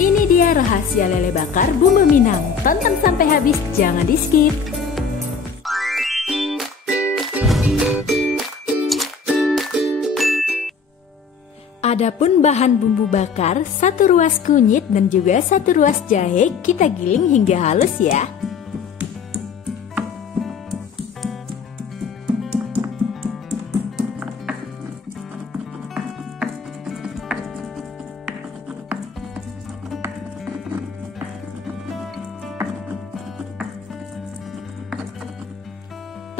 Ini dia rahasia lele bakar bumbu Minang. Tonton sampai habis, jangan di skip. Adapun bahan bumbu bakar, 1 ruas kunyit dan juga 1 ruas jahe kita giling hingga halus ya.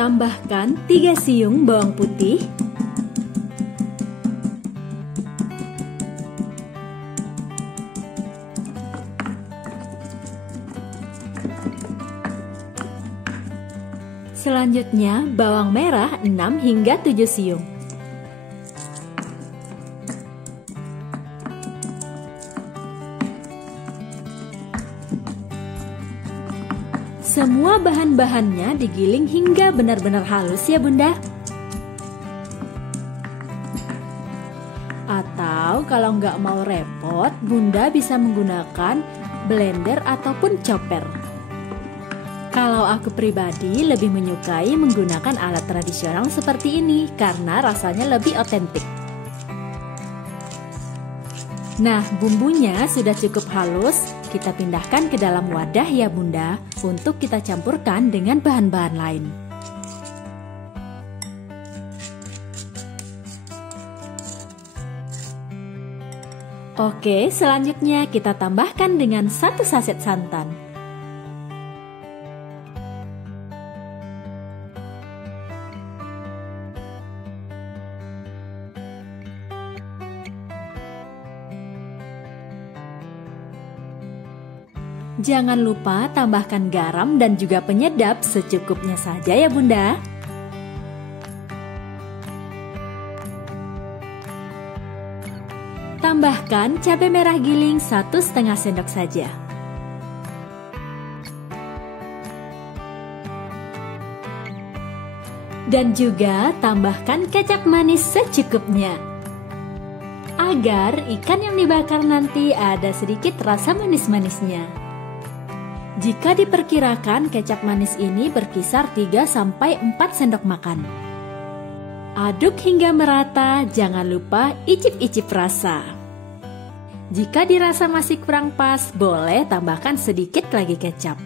Tambahkan 3 siung bawang putih, selanjutnya bawang merah 6 hingga 7 siung. Semua bahan-bahannya digiling hingga benar-benar halus ya Bunda. Atau kalau nggak mau repot, Bunda bisa menggunakan blender ataupun chopper. Kalau aku pribadi lebih menyukai menggunakan alat tradisional seperti ini karena rasanya lebih otentik. Nah, bumbunya sudah cukup halus, kita pindahkan ke dalam wadah ya Bunda untuk kita campurkan dengan bahan-bahan lain. Oke, selanjutnya kita tambahkan dengan 1 saset santan. Jangan lupa tambahkan garam dan juga penyedap secukupnya saja ya Bunda. Tambahkan cabai merah giling 1,5 sendok saja. Dan juga tambahkan kecap manis secukupnya. Agar ikan yang dibakar nanti ada sedikit rasa manis-manisnya. Jika diperkirakan kecap manis ini berkisar 3-4 sendok makan. Aduk hingga merata, jangan lupa icip-icip rasa. Jika dirasa masih kurang pas, boleh tambahkan sedikit lagi kecap.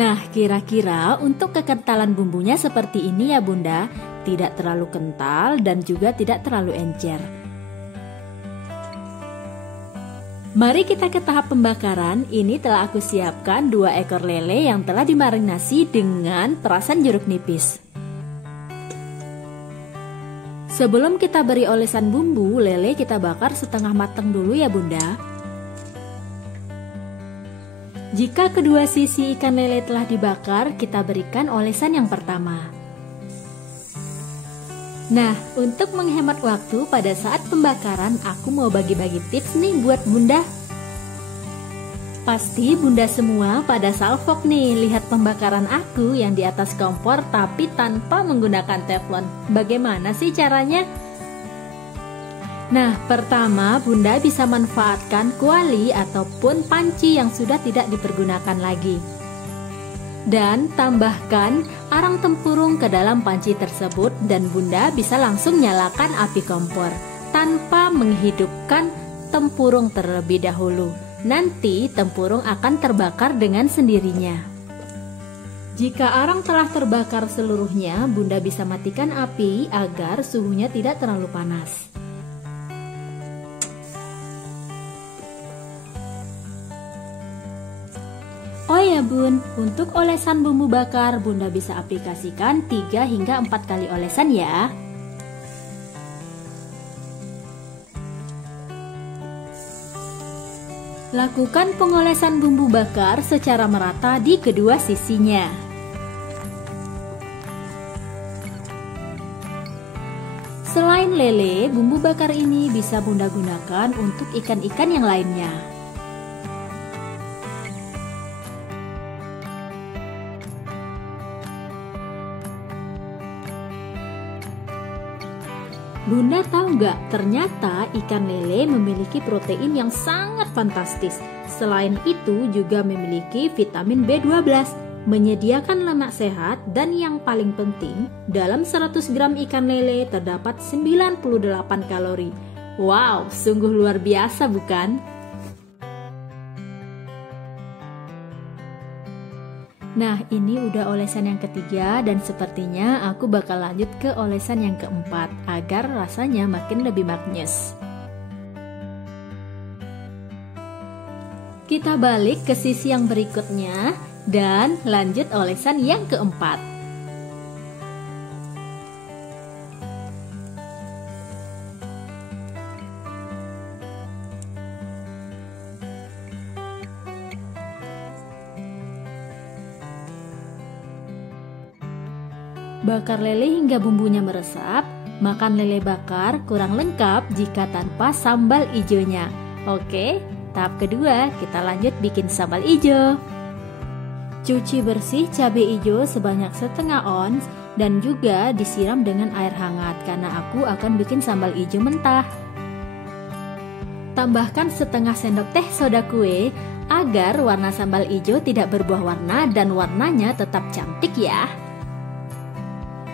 Nah, kira-kira untuk kekentalan bumbunya seperti ini ya Bunda, tidak terlalu kental dan juga tidak terlalu encer. Mari kita ke tahap pembakaran. Ini telah aku siapkan 2 ekor lele yang telah dimarinasi dengan perasan jeruk nipis. Sebelum kita beri olesan bumbu, lele kita bakar setengah matang dulu ya Bunda. Jika kedua sisi ikan lele telah dibakar, kita berikan olesan yang pertama. Nah, untuk menghemat waktu pada saat pembakaran, aku mau bagi-bagi tips nih buat Bunda. Pasti Bunda semua pada salfok nih lihat pembakaran aku yang di atas kompor tapi tanpa menggunakan teflon. Bagaimana sih caranya? Nah, pertama Bunda bisa manfaatkan kuali ataupun panci yang sudah tidak dipergunakan lagi. Dan tambahkan arang tempurung ke dalam panci tersebut dan Bunda bisa langsung nyalakan api kompor tanpa menghidupkan tempurung terlebih dahulu. Nanti tempurung akan terbakar dengan sendirinya. Jika arang telah terbakar seluruhnya, Bunda bisa matikan api agar suhunya tidak terlalu panas. Oh ya Bun, untuk olesan bumbu bakar Bunda bisa aplikasikan 3 hingga 4 kali olesan ya. Lakukan pengolesan bumbu bakar secara merata di kedua sisinya. Selain lele, bumbu bakar ini bisa Bunda gunakan untuk ikan-ikan yang lainnya. Bunda tahu nggak, ternyata ikan lele memiliki protein yang sangat fantastis. Selain itu juga memiliki vitamin B12, menyediakan lemak sehat, dan yang paling penting, dalam 100 gram ikan lele terdapat 98 kalori. Wow, sungguh luar biasa bukan? Nah, ini udah olesan yang ketiga dan sepertinya aku bakal lanjut ke olesan yang keempat agar rasanya makin lebih maknyus. Kita balik ke sisi yang berikutnya dan lanjut olesan yang keempat. Bakar lele hingga bumbunya meresap. Makan lele bakar kurang lengkap jika tanpa sambal ijonya. Oke, tahap kedua kita lanjut bikin sambal ijo. Cuci bersih cabai ijo sebanyak setengah ons dan juga disiram dengan air hangat karena aku akan bikin sambal ijo mentah. Tambahkan setengah sendok teh soda kue agar warna sambal ijo tidak berubah warna dan warnanya tetap cantik ya.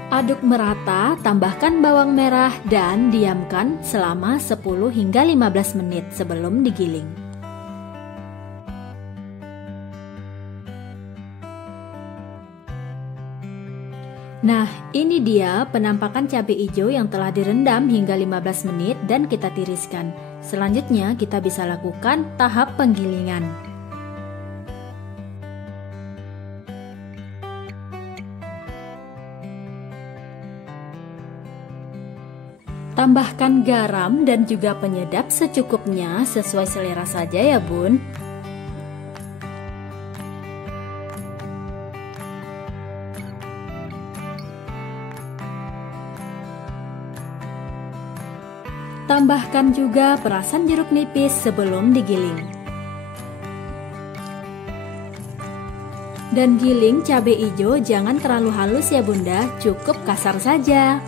Aduk merata, tambahkan bawang merah dan diamkan selama 10 hingga 15 menit sebelum digiling. Nah, ini dia penampakan cabai hijau yang telah direndam hingga 15 menit dan kita tiriskan. Selanjutnya kita bisa lakukan tahap penggilingan. Tambahkan garam dan juga penyedap secukupnya sesuai selera saja ya bun. Tambahkan juga perasan jeruk nipis sebelum digiling. Dan giling cabai hijau jangan terlalu halus ya bunda, cukup kasar saja.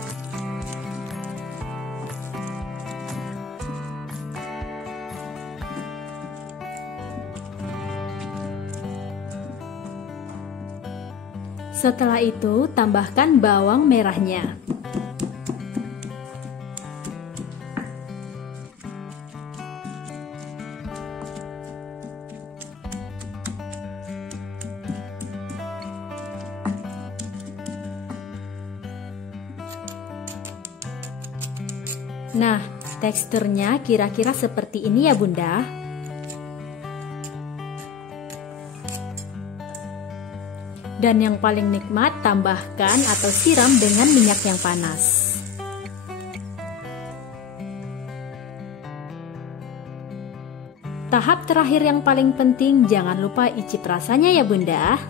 Setelah itu, tambahkan bawang merahnya. Nah, teksturnya kira-kira seperti ini ya bunda. Dan yang paling nikmat, tambahkan atau siram dengan minyak yang panas. Tahap terakhir yang paling penting, jangan lupa icip rasanya ya bunda.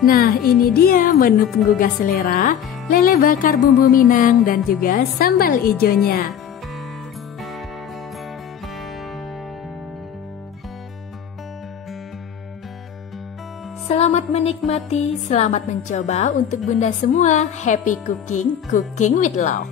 Nah, ini dia menu penggugah selera, lele bakar bumbu Minang dan juga sambal ijonya. Selamat menikmati, selamat mencoba untuk bunda semua. Happy cooking, cooking with love.